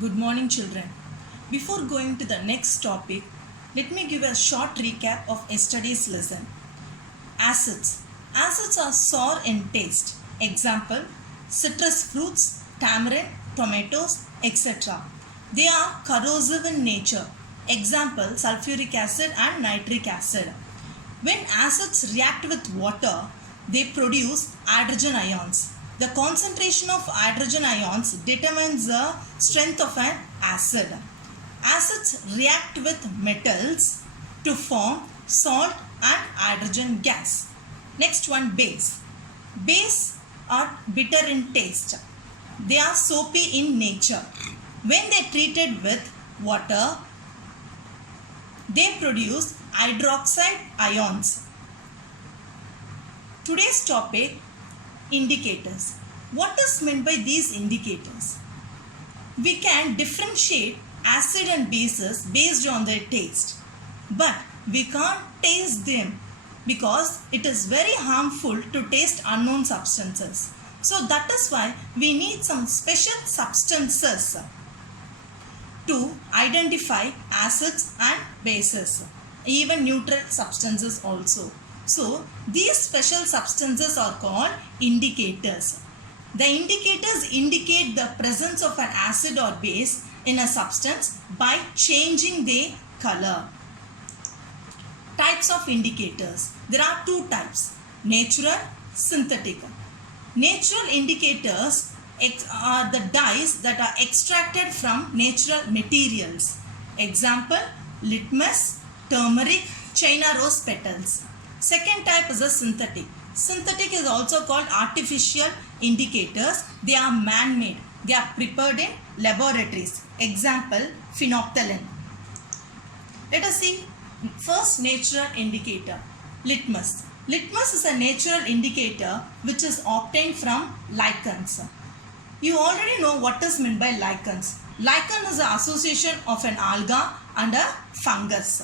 Good morning, children. Before going to the next topic, let me give a short recap of yesterday's lesson. Acids. Acids are sour in taste. Example, citrus fruits, tamarind, tomatoes, etc. They are corrosive in nature. Example, sulfuric acid and nitric acid. When acids react with water, they produce hydrogen ions. The concentration of hydrogen ions determines the strength of an acid. Acids react with metals to form salt and hydrogen gas. Next one, base. Base are bitter in taste. They are soapy in nature. When they are treated with water, they produce hydroxide ions. Today's topic, indicators. What is meant by these indicators? We can differentiate acid and bases based on their taste, but we can't taste them because it is very harmful to taste unknown substances. So that is why we need some special substances to identify acids and bases, even neutral substances also. So these special substances are called indicators. The indicators indicate the presence of an acid or base in a substance by changing their color. Types of indicators. There are two types: natural, synthetic. Natural indicators are the dyes that are extracted from natural materials. Example, litmus, turmeric, China rose petals. Second type is a synthetic. Synthetic is also called artificial indicators. They are man-made. They are prepared in laboratories. Example, phenolphthalein. Let us see first natural indicator, litmus. Litmus is a natural indicator which is obtained from lichens. You already know what is meant by lichens. Lichen is the association of an alga and a fungus.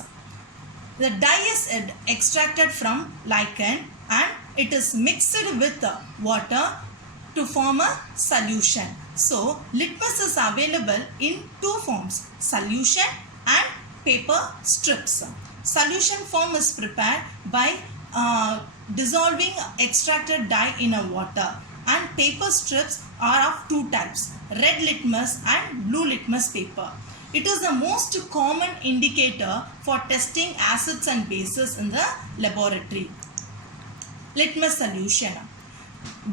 The dye is extracted from lichen and it is mixed with water to form a solution. So, litmus is available in two forms, solution and paper strips. Solution form is prepared by dissolving extracted dye in a water, and paper strips are of two types, red litmus and blue litmus paper. It is the most common indicator for testing acids and bases in the laboratory. Litmus solution.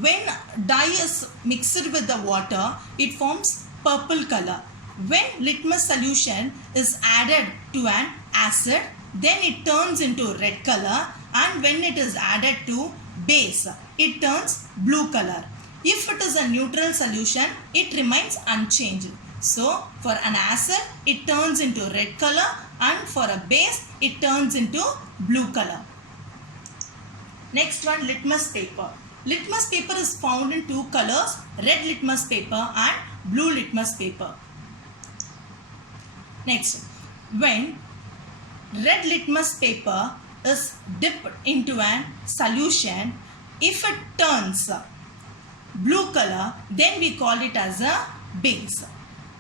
When dye is mixed with the water, it forms purple color. When litmus solution is added to an acid, then it turns into red color, and when it is added to base, it turns blue color. If it is a neutral solution, it remains unchanged. So, for an acid, it turns into red color, and for a base, it turns into blue color. Next one, litmus paper. Litmus paper is found in two colors, red litmus paper and blue litmus paper. Next, when red litmus paper is dipped into an solution, if it turns blue color, then we call it as a base.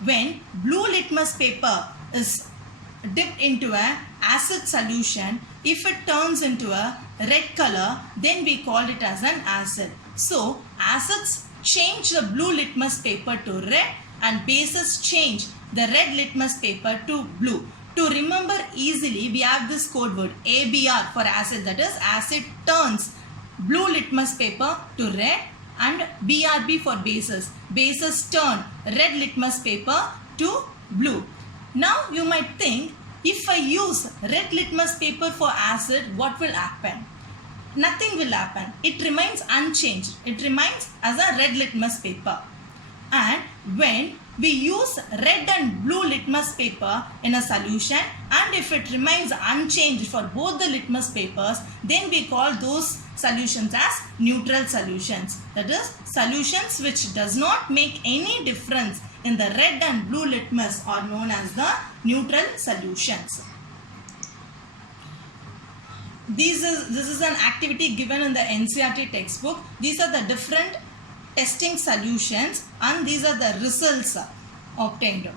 When blue litmus paper is dipped into an acid solution, if it turns into a red color, then we call it as an acid. So, acids change the blue litmus paper to red and bases change the red litmus paper to blue. To remember easily, we have this code word ABR for acid, that is acid turns blue litmus paper to red, and BRB for bases. Bases turn red litmus paper to blue. Now you might think, if I use red litmus paper for acid, what will happen? Nothing will happen. It remains unchanged. It remains as a red litmus paper. And when we use red and blue litmus paper in a solution, and if it remains unchanged for both the litmus papers, then we call those solutions as neutral solutions. That is, solutions which does not make any difference in the red and blue litmus are known as the neutral solutions. This is an activity given in the NCERT textbook. These are the different testing solutions and these are the results obtained.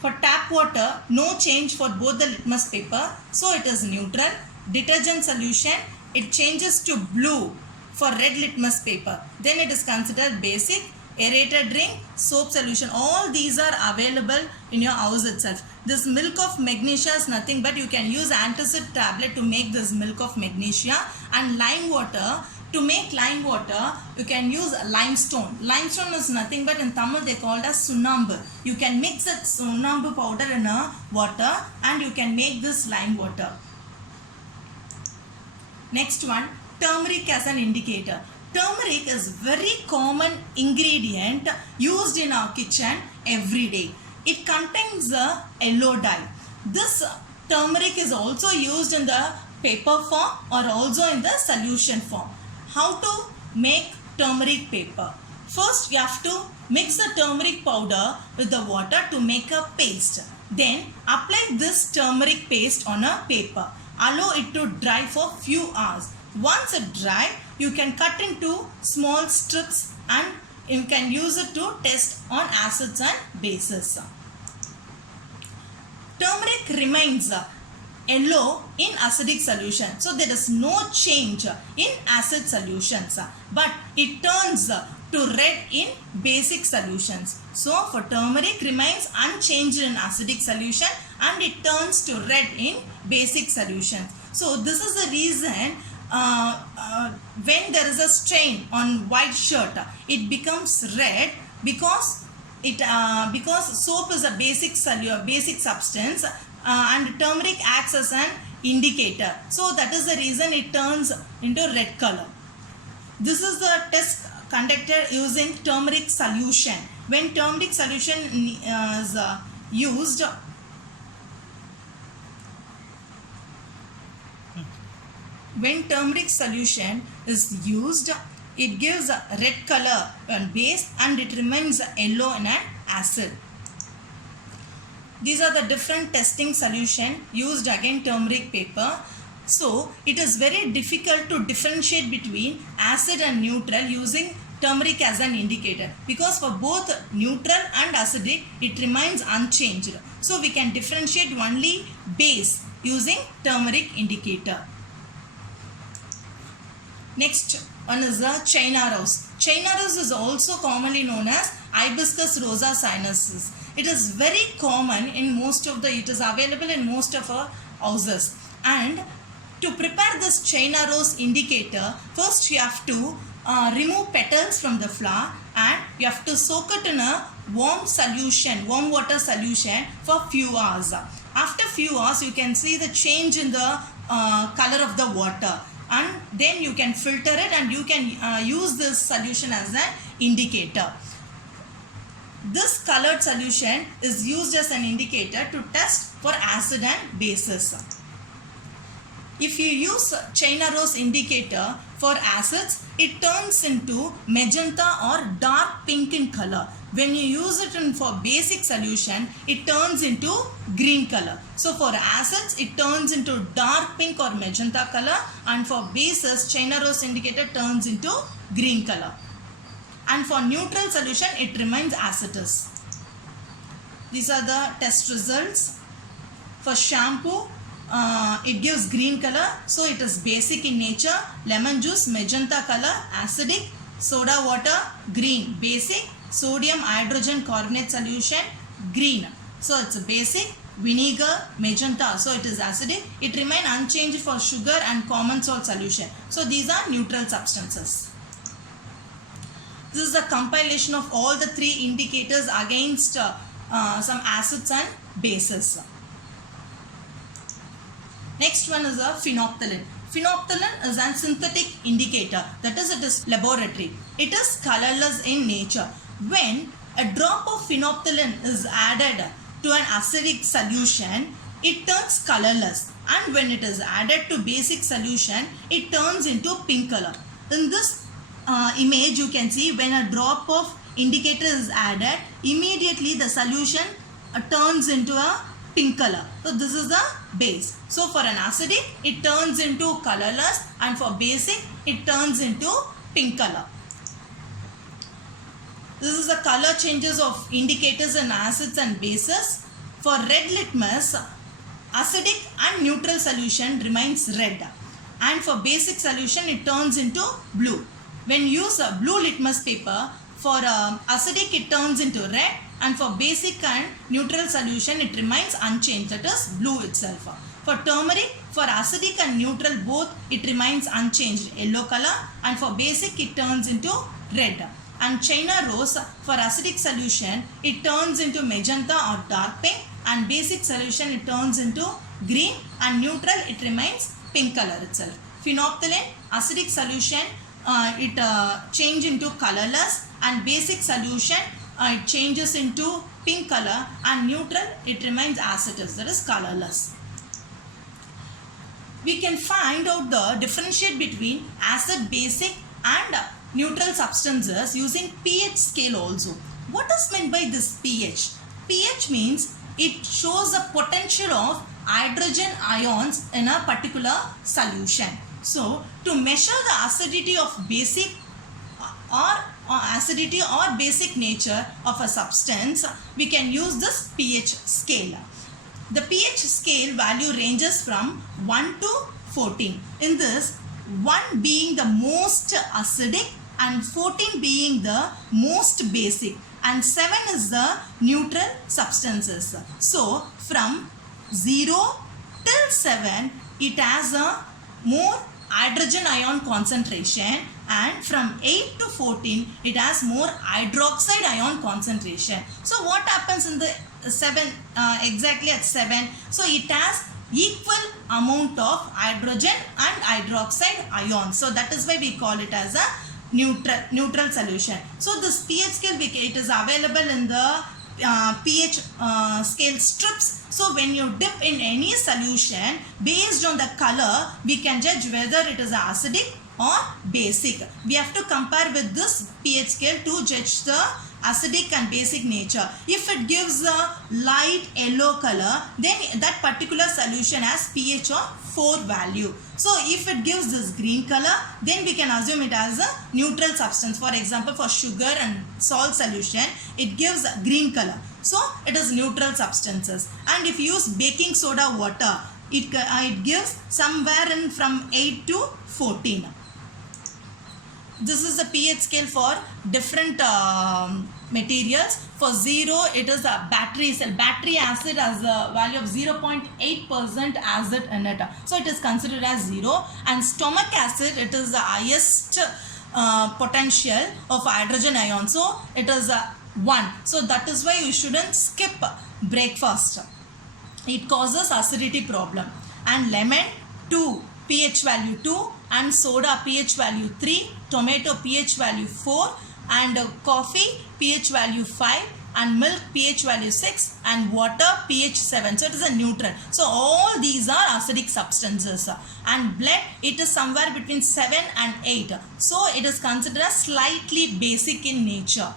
For tap water, no change for both the litmus paper, so it is neutral. Detergent solution, it changes to blue for red litmus paper, then it is considered basic. Aerated drink, soap solution, all these are available in your house itself. This milk of magnesia is nothing but you can use antacid tablet to make this milk of magnesia. And lime water, to make lime water you can use limestone. Limestone is nothing but in Tamil they called as sunambu. You can mix that sunambu powder in a water and you can make this lime water. Next one, turmeric as an indicator. Turmeric is very common ingredient used in our kitchen every day. It contains a yellow dye. This turmeric is also used in the paper form or also in the solution form. How to make turmeric paper? First you have to mix the turmeric powder with the water to make a paste. Then apply this turmeric paste on a paper. Allow it to dry for few hours. Once it dry, you can cut into small strips and you can use it to test on acids and bases. Turmeric remains yellow in acidic solution. So there is no change in acid solutions, but it turns to red in basic solutions. So for turmeric remains unchanged in acidic solution and it turns to red in basic solutions. So this is the reason when there is a stain on white shirt, it becomes red because soap is a basic substance and turmeric acts as an indicator. So that is the reason it turns into red color. This is the test conducted using turmeric solution. When turmeric solution is used, it gives a red color on base and it remains yellow in an acid. These are the different testing solution used against turmeric paper. So it is very difficult to differentiate between acid and neutral using turmeric as an indicator, because for both neutral and acidic it remains unchanged. So we can differentiate only base using turmeric indicator. Next one is the China rose. China rose is also commonly known as Hibiscus rosa sinensis. It is very common in it is available in most of our houses. And to prepare this China rose indicator, first you have to remove petals from the flower and you have to soak it in a warm water solution for few hours. After few hours you can see the change in the color of the water, and then you can filter it and you can use this solution as an indicator. This colored solution is used as an indicator to test for acid and bases. If you use China rose indicator for acids, it turns into magenta or dark pink in color. When you use it for basic solution, it turns into green color. So for acids, it turns into dark pink or magenta color, and for bases, China rose indicator turns into green color. And for neutral solution, it remains acetous. These are the test results. For shampoo, it gives green color, so it is basic in nature. Lemon juice, magenta color, acidic. Soda water, green, basic. Sodium hydrogen carbonate solution, green, so it's a basic. Vinegar, magenta, so it is acidic. It remains unchanged for sugar and common salt solution. So these are neutral substances. This is a compilation of all the three indicators against some acids and bases. Next one is a phenolphthalein. Phenolphthalein is a synthetic indicator, that is, it is laboratory. It is colorless in nature. When a drop of phenolphthalein is added to an acidic solution, it turns colorless, and when it is added to basic solution, it turns into pink color. In this image you can see when a drop of indicator is added, immediately the solution turns into a pink color. So this is the base. So for an acidic, it turns into colorless, and for basic, it turns into pink color. This is the color changes of indicators in acids and bases. For red litmus, acidic and neutral solution remains red, and for basic solution it turns into blue. When you use a blue litmus paper, for acidic it turns into red, and for basic and neutral solution it remains unchanged, that is blue itself. For turmeric, for acidic and neutral both it remains unchanged, yellow color, and for basic it turns into red. And China rose, for acidic solution it turns into magenta or dark pink, and basic solution it turns into green, and neutral it remains pink color itself. Phenolphthalein, acidic solution it change into colorless, and basic solution it changes into pink color, and neutral it remains as it is, that is colorless. We can find out the differentiate between acid, basic and neutral substances using pH scale also. What is meant by this pH? pH means it shows the potential of hydrogen ions in a particular solution. So to measure the acidity of basic or acidity or basic nature of a substance, we can use this pH scale. The pH scale value ranges from 1 to 14. In this, 1 being the most acidic and 14 being the most basic, and 7 is the neutral substances. So from 0 till 7 it has a more hydrogen ion concentration, and from 8 to 14 it has more hydroxide ion concentration. So what happens in the 7, exactly at 7? So it has equal amount of hydrogen and hydroxide ions. So that is why we call it as a neutral solution. So this pH scale it is available in the pH scale strips. So when you dip in any solution, based on the color we can judge whether it is acidic or basic. We have to compare with this pH scale to judge the acidic and basic nature. If it gives a light yellow color, then that particular solution has pH of 4 value. So if it gives this green color, then we can assume it as a neutral substance. For example, for sugar and salt solution, it gives a green color. So it is neutral substances. And if you use baking soda water, it gives somewhere in from 8 to 14. This is the pH scale for different materials. For 0, it is a battery cell. Battery acid has a value of 0.8% acid in it. So it is considered as 0. And stomach acid, it is the highest potential of hydrogen ion. So it is 1. So that is why you shouldn't skip breakfast. It causes acidity problem. And lemon, 2, pH value 2, and soda pH value 3, tomato pH value 4, and coffee pH value 5, and milk pH value 6, and water pH 7. So it is a neutral. So all these are acidic substances. And blood, it is somewhere between 7 and 8. So it is considered as slightly basic in nature.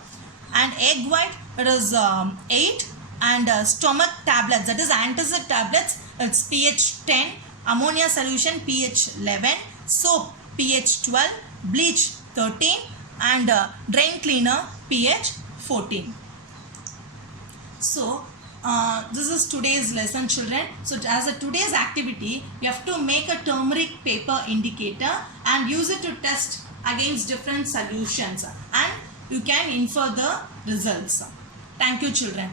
And egg white, it is 8, and stomach tablets, that is antacid tablets, it's pH 10, ammonia solution pH 11, soap pH 12, bleach 13, and drain cleaner pH 14. So this is today's lesson, children. So as a today's activity, you have to make a turmeric paper indicator and use it to test against different solutions, and you can infer the results. Thank you, children.